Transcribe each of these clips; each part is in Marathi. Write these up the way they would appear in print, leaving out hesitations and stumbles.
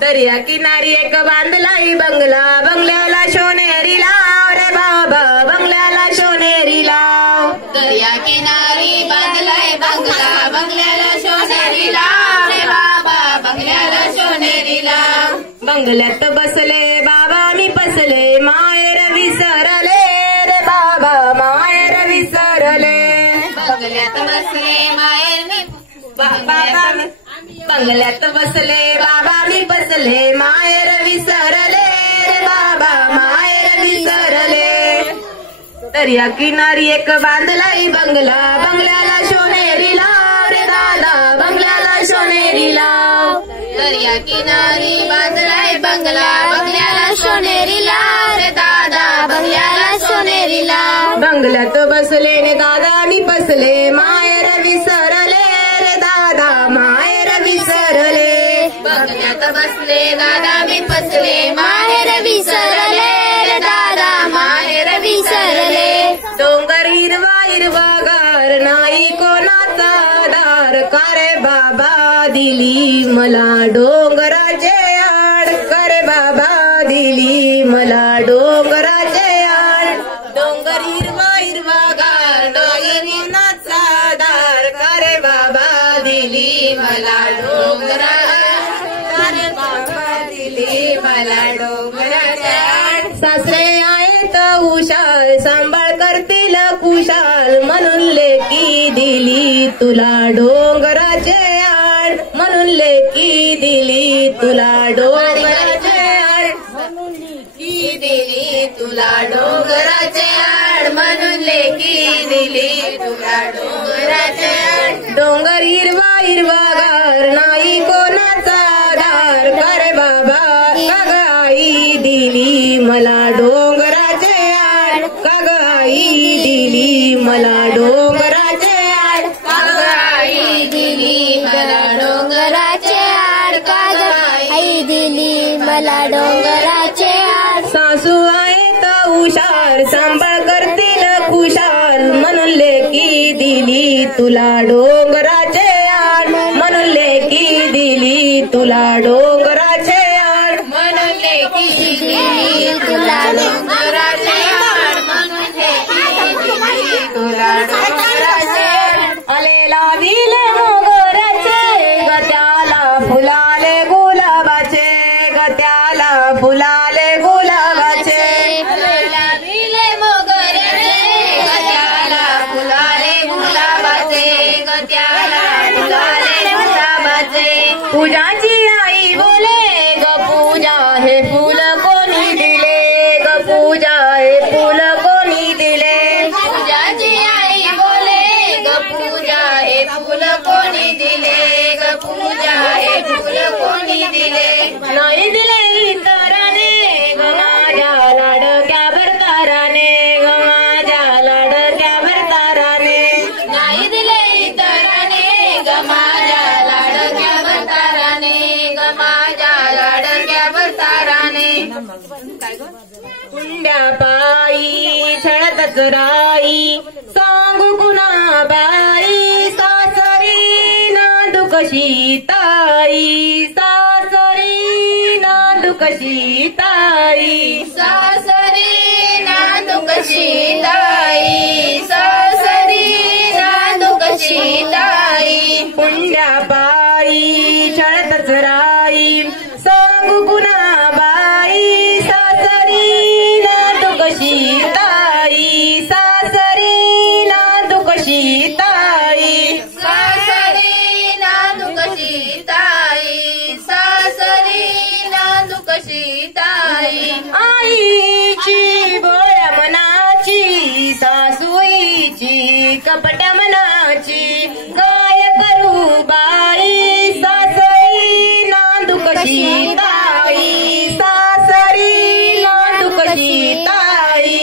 दर्या किनारी एक बांधलाय बंगला, बंगल्याला सोनेरी लाव रे बाबा, बंगल्याला सोनेरी लाव. दर्या किनारी बांधलाय बंगला, बंगल्याला सोनेरी लाव रे बाबा, बंगल्याला सोनेरी लाव. बंगल्यात बसले बाबा मी फसले, माहेर विसरले रे बाबा, माहेर विसरले. बंगल्यात बसले माहेर मी बंगल्यात बसले बाबा मी बसले, माहेर विसरले रे बाबा, माहेर विसरले. दर्या किनारी एक बांधलाय बंगला, बंगल्याला सोनेरी लाव रे दादा, बंगल्याला सोनेरी लाव. दर्या किनारी बांधलाय बंगला, बंगल्याला सोनेरी लाव रे दादा, बंगल्याला सोनेरी लाव. बंगल्यात बसले ने दादा मी फसले, माहेर विसरले रे दादा, माहेर विसरले. बंगल्यात बसले दादा मी फसले, माहेर विसरले रे दादा, माहेर विसरले. डोंगर हिरवा हिरवागार, नाही कोणाचा दार, का रे बाबा दिली मला डोंगराचे आड, का रे बाबा दिली मला डोंगराचे आड. डोंगर हिरवा हिरवागार, नाही कोणाचा दार, का रे बाबा दिली मला डोंगरा, का रे बाबा दिली मला डोंगराचे आड. सासरे आहेत हुशार, सांभाळ करतील कुशाल, म्हणून लेकी दिली तुला डोंगराचे आड, म्हणून लेकी दिली तुला डोंगराचे आड, म्हणून लेकी दिली तुला डोंगराचे आड, म्हणून लेकी दिली तुला डोंगराचे आड. डोंगर हिरवा हिरवागार, नाही कोणाचा दार, का रे बाबा का ग आई दिली मला डोंगराचे आड, का ग आई दिली मला डोंगराचे आड, का ग आई दिली मला डोंगराचे आड, का ग आई दिली मला डोंगराचे आड. सासू आहेत हुशार, सांभाळ करतील खुशाल, म्हणून लेकी दिली तुला डोंगराचे आड, म्हणून लेकी दिली तुला डोंगराचे आड, म्हणून लेकी दिली तुला डोंगराचे आड, म्हणून लेकी दिली तुला डोंगराचे आड. आलेला विले मोगऱ्याचे, गत्याला फुलाले गुलाबाचे, गत्याला फुलाले गुलाबाचे. आलेला विले मोगऱ्याचे, गत्याला फुलाले गुलाबाचे, गत्याला फुलाले गुलाबाचे. पूजाची आई बोले ग पूजा हे फुल कोणी दिले, ग पूजा हे फुल कोणी दिले. पूजाची आई बोले ग पूजा हे फुल कोणी दिले, ग पूजा हे फुल कोणी दिले. नाही दिले इतराने ग माझ्या लाडक्या भरताराने, ग माझ्या लाडक्या भरताराने. नाही दिले इतराने ग माझ्या लाडक्या भरताराने, ग माझ्या लाडक्या भरताराने. कुंड्या पायी छळतच राई, सांगू कुणा बाई, सासरी नांदू कशी ताई, सासरी नांदू कशी ताई. सासरी नांदू कशी ताई, सासरी नांदू कशी ताई. कुंड्या पायी छळतच राई, सांगू कुणा बाई, सासरी नांदू कशी ताई, सासरी नांदू कशी ताई. सासरी नांदू कशी ताई, सासरी नांदू कशी ताई. आईची बोळ मनाची, सासूईची कपट मनाची, काय करू बाई, सासरी नांदू कशी ताई, सासरी नांदू कशी ताई.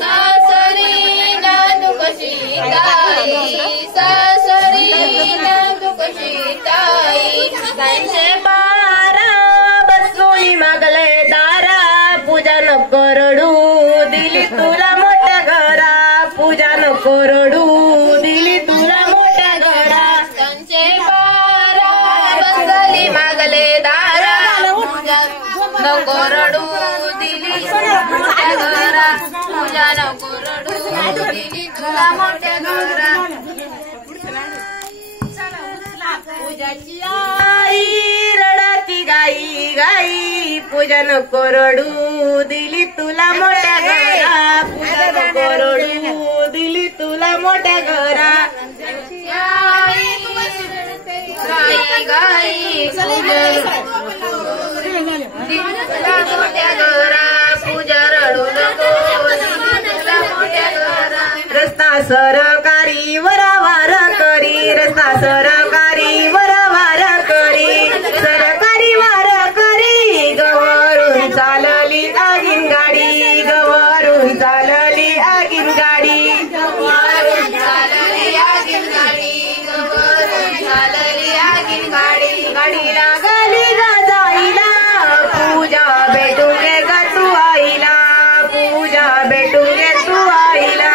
सासरी नांदू कशी ताई, सासरी नांदू कशी ताई. त्यांचे बारा बसोळी मागले दारा, पूजा नको रडू दिली तुला मोठ्या घरा, पूजा नको रडू दिली नको रडू दिली मोठ्या घरा पूजा नको रडू दिली तुला मोठ्या घरा पूजाची आई रडती गाई गाई पूजा नको रडू दिली तुला मोठ्या घरा पूजा नको रडू दिली तुला मोठ्या घरा गाई गाई तुला मोठ्या घरा पूजा रडू नको तुला मोठ्या घरा रस्ता सरकारी वरावार करी रस्ता सरकारी वरावार करी सरकारी वार करी गवरून चालली आगीन गाडी गवरून चालली आगीन गाडी गवारून चालली आगीन गाडी गवारून चालली आगीन गाडी गाडी लागली गाजाईला पूजा भेटून घे ग तू आईला पूजा भेटून घे तू आईला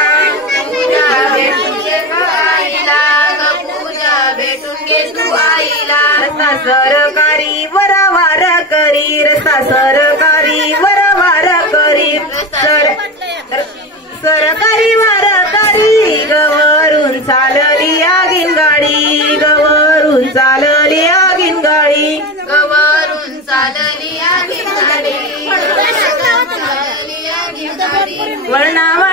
पूजा भेटून घे तू आईला ग पूजा भेटून घे तू आईला रस्ता सरकारी वरावार करी रस्ता सरकारी वरावार करी सरकारी वार करी गवरून चालली आगीन गाडी गवरून चालली आगीन गाडी गवारून चालली आगीन गाडी चालली आगीन गाडी वर्णावर